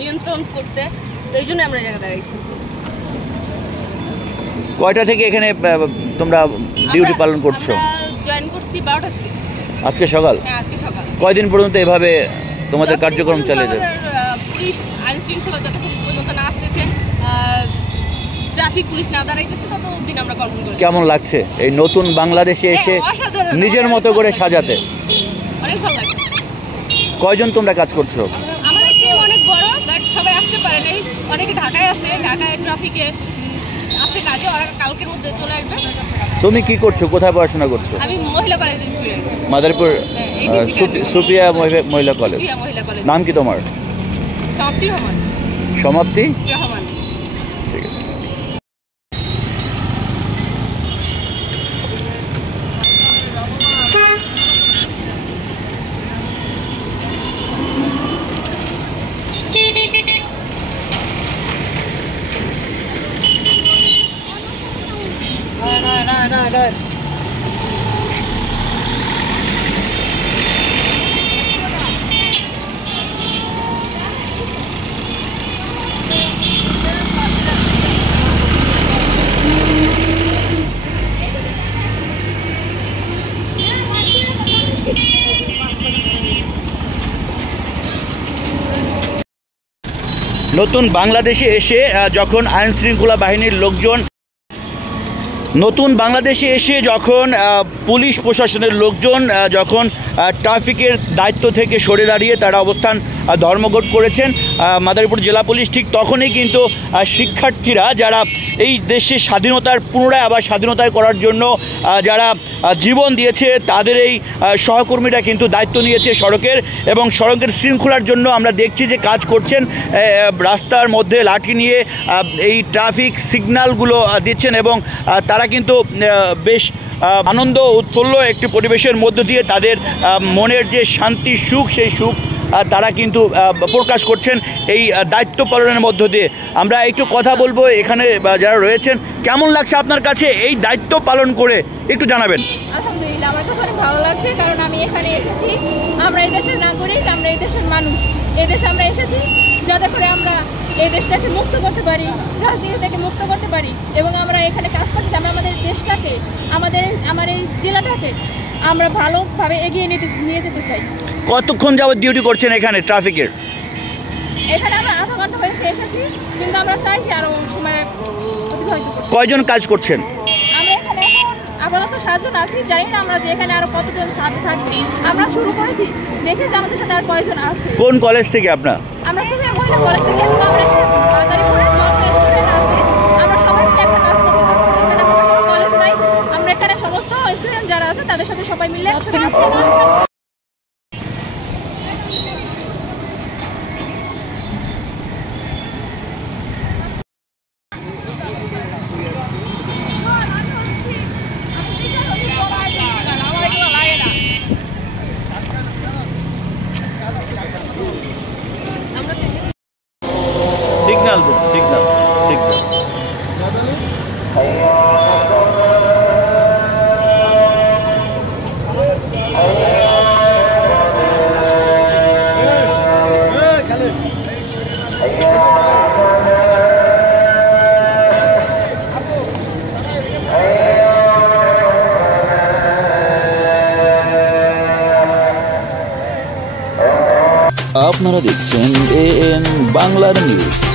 নিয়ন্ত্রণ করতে, তো এই জন্য আমরা জায়গা দাঁড়াইছি। কয়টা থেকে এখানে তোমরা ডিউটি পালন করছো? জয়েন করছি 12টা থেকে। আজকে সকাল? হ্যাঁ, আজকে সকাল। কয়দিন পর্যন্ত এভাবে তোমাদের কার্যক্রম চালিয়ে যাবে? পুলিশ আইন শৃঙ্খলা যতক্ষণ পর্যন্ত না আসতেছে, ট্রাফিক পুলিশ না দাঁড়াইতেছে, ততদিন আমরা কন্ট্রোল করি। কেমন লাগছে এই নতুন বাংলাদেশে এসে নিজের মতো করে সাজাতে? অনেক ভালো লাগছে। কয়জন তোমরা কাজ করছো? আমাদের টিম অনেক বড়, বাট সবাই আসতে পারে নাই। অনেকে ঢাকায় আছে, ঢাকায় ট্রাফিকে আছে কাজে, ওরা কালকের মধ্যে চলে আসবে। তুমি কি করছো? কোথায় পড়াশোনা করছো? আমি মহিলা কলেজের স্টুডেন্ট, মাদারীপুর সুপিয়া মহিলা কলেজ। নাম কি তোমার? সমাপ্তি রহমান। সমাপ্তি রহমান। ঠিক আছে। নতুন বাংলাদেশে এসে যখন আইন শৃঙ্খলা বাহিনীর লোকজন, নতুন বাংলাদেশে এসে যখন পুলিশ প্রশাসনের লোকজন যখন ট্রাফিকের দায়িত্ব থেকে সরে দাঁড়িয়ে তারা অবস্থান ধর্মঘট করেছেন মাদারীপুর জেলা পুলিশ, ঠিক তখনই কিন্তু শিক্ষার্থীরা যারা এই দেশের স্বাধীনতার পুনরায় আবার স্বাধীনতায় করার জন্য যারা জীবন দিয়েছে তাদের এই সহকর্মীরা কিন্তু দায়িত্ব নিয়েছে সড়কের, এবং সড়কের শৃঙ্খলার জন্য আমরা দেখছি যে কাজ করছেন, রাস্তার মধ্যে লাঠি নিয়ে এই ট্রাফিক সিগন্যালগুলো দিচ্ছেন, এবং তারা কিন্তু বেশ আনন্দ উৎফুল্ল একটি পরিবেশের মধ্য দিয়ে তাদের মনের যে শান্তি সুখ, সেই সুখ তারা কিন্তু প্রকাশ করছেন এই দায়িত্ব পালনের মধ্য দিয়ে। আমরা একটু কথা বলবো এখানে যারা রয়েছেন। কেমন লাগছে আপনার কাছে এই দায়িত্ব পালন করে, একটু জানাবেন। আলহামদুলিল্লাহ, আমার কাছে অনেক ভালো লাগছে, কারণ আমি এখানে এসেছি, আমরা এই দেশের নাগরিক, আমরা এই দেশের মানুষ, এই দেশে আমরা এসেছি যাতে করে আমরা এই দেশটাকে মুক্ত করতে পারি, রাজনীতি থেকে মুক্ত করতে পারি, এবং আমরা এখানে কাজ করছি, আমরা আমাদের দেশটাকে, আমার এই জেলাটাকে আমরা ভালোভাবে এগিয়ে নিয়ে যেতে চাই। কতক্ষণ যাবত ডিউটি করছেন এখানে ট্রাফিকের? এখানে আমরা আধা ঘন্টা হয়েছে এসেছি, কিন্তু আমরা চাইছি আরো সময় অতিবাহিত করতে। কয়জন কাজ করছেন? আমরা এখানে আপাতত 7 জন আছি, জানি না আমরা যে এখানে আরো কতজন ছাত্র থাকছি। আমরা শুরু করেছি, দেখেছি আমাদের সাথে আর কয়জন আছে। কোন কলেজ থেকে আপনার? আমরা সুপিয়া মহিলা কলেজ থেকে, এবং আমরা মাদারীপুরে যত স্টুডেন্ট আছে আমরা সবাই মিলে একটা কাজ করতে যাচ্ছি। এখানে আমাদের কোনো কলেজ নাই, আমরা এখানে সমস্ত স্টুডেন্ট যারা আছে তাদের সাথে সবাই মিলে একসাথে কাজ করতে। সিগন্যাল দিন, সিগন্যাল সিগন্যাল। আপনারা দেখছেন AM বাংলার নিউজ।